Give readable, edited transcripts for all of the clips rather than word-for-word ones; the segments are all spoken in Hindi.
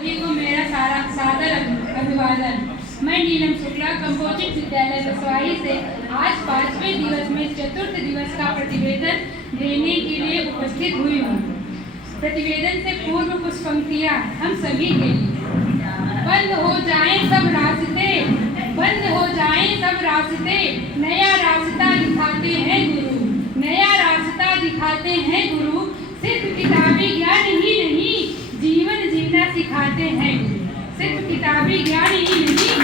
सभी को मेरा सादर अभिवादन। मैं नीलम शुक्ला कंपोजिट विद्यालय बसवाही से आज 5वें दिवस में चतुर्थ दिवस का प्रतिवेदन देने के लिए उपस्थित हुई हूँ। प्रतिवेदन से पूर्व कुछ पंक्तियाँ हम सभी के लिए। बंद हो जाएं सब रास्ते, बंद हो जाएं सब रास्ते, नया रास्ता दिखाते हैं गुरु, नया रास्ता दिखाते हैं गुरु। सिर्फ किताबी ज्ञान ही नहीं, जीवन जीना सिखाते हैं गुरु। सिर्फ किताबी ज्ञान ही नहीं,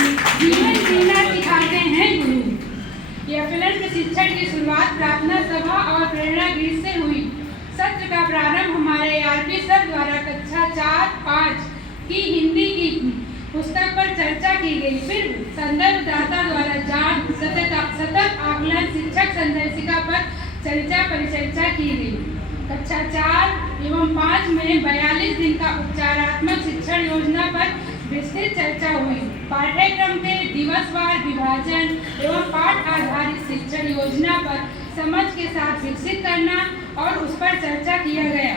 जीवन जीना सिखाते हैं गुरु। यह फिल्म प्रशिक्षण की शुरुआत प्रार्थना सभा और प्रेरणा गीत से हुई। सत्र का प्रारंभ हमारे आरपी सर द्वारा कक्षा 4-5 की हिंदी की पुस्तक पर चर्चा की गई। फिर संदर्भदाता द्वारा जांच, सतत आकलन, शिक्षक संदर्शिका पर चर्चा परिचर्चा की गई। कक्षा 4 एवं 5 में 42 दिन का उपचारात्मक शिक्षण योजना पर विस्तृत चर्चा हुई। पाठ्यक्रम के दिवसवार विभाजन एवं पाठ आधारित शिक्षण योजना पर समझ के साथ विकसित करना और उस पर चर्चा किया गया।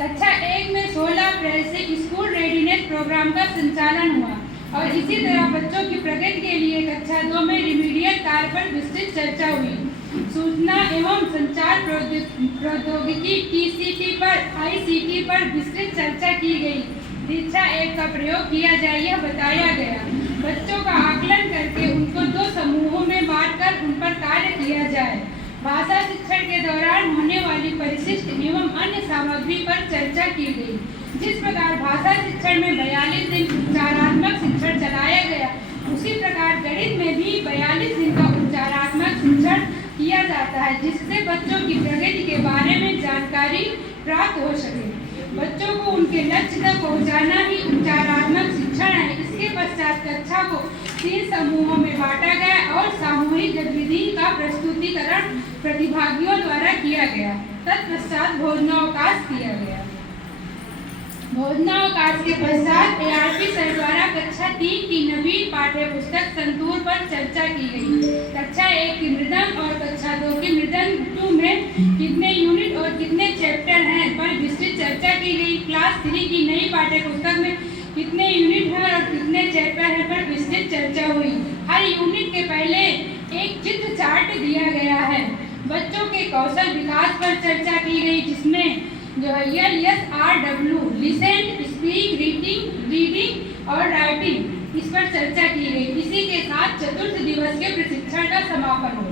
कक्षा 1 में 16 अप्रैल से स्कूल रेडीनेस प्रोग्राम का संचालन हुआ और इसी तरह बच्चों की प्रगति के लिए कक्षा 2 में रिमीडियल कार्य पर विस्तृत चर्चा हुई। सूचना एवं संचार प्रौद्योगिकी TCT पर ICT पर विस्तृत चर्चा की गई। दीक्षा 1 का प्रयोग किया जाए यह बताया गया। बच्चों का आकलन करके उनको 2 समूहों में बांटकर उन पर कार्य किया जाए। भाषा शिक्षण के दौरान होने वाली परिशिष्ट एवं अन्य सामग्री पर चर्चा की गई। जिस प्रकार भाषा शिक्षण में 42 दिन उपचारात्मक शिक्षण चलाया गया, उसी प्रकार गणित में भी 42 दिन का उपचारात्मक शिक्षण किया जाता है, जिससे बच्चों की प्रगति के बारे में जानकारी प्राप्त हो सके। बच्चों को उनके लक्ष्य तक पहुंचाना ही उपचारात्मक शिक्षण है। इसके पश्चात कक्षा को 3 समूहों में बांटा गया और सामूहिक गतिविधि का प्रस्तुतिकरण प्रतिभागियों द्वारा किया गया। तत्पश्चात भोजनावकाश किया गया। भोजनावकाश के पश्चात ARP सर द्वारा कक्षा 3 की नवीन पाठ्य पुस्तक संतूर पर चर्चा की गई। कक्षा 1 की मृदंग और कक्षा 2 की मृदंग 2 में कितने यूनिट और कितने चैप्टर हैं पर विस्तृत चर्चा की गई। क्लास 3 की नई पाठ्य पुस्तक में कितने यूनिट हैं और कितने चैप्टर हैं पर विस्तृत चर्चा हुई। हर यूनिट के पहले एक चित्र चार्ट दिया गया है। बच्चों के कौशल विकास पर चर्चा की गई, जिसमें जो है LSRW लिसन, स्पीक, रीडिंग और राइटिंग, इस पर चर्चा की गई। इसी के साथ चतुर्थ दिवस के प्रशिक्षण का समापन हुआ।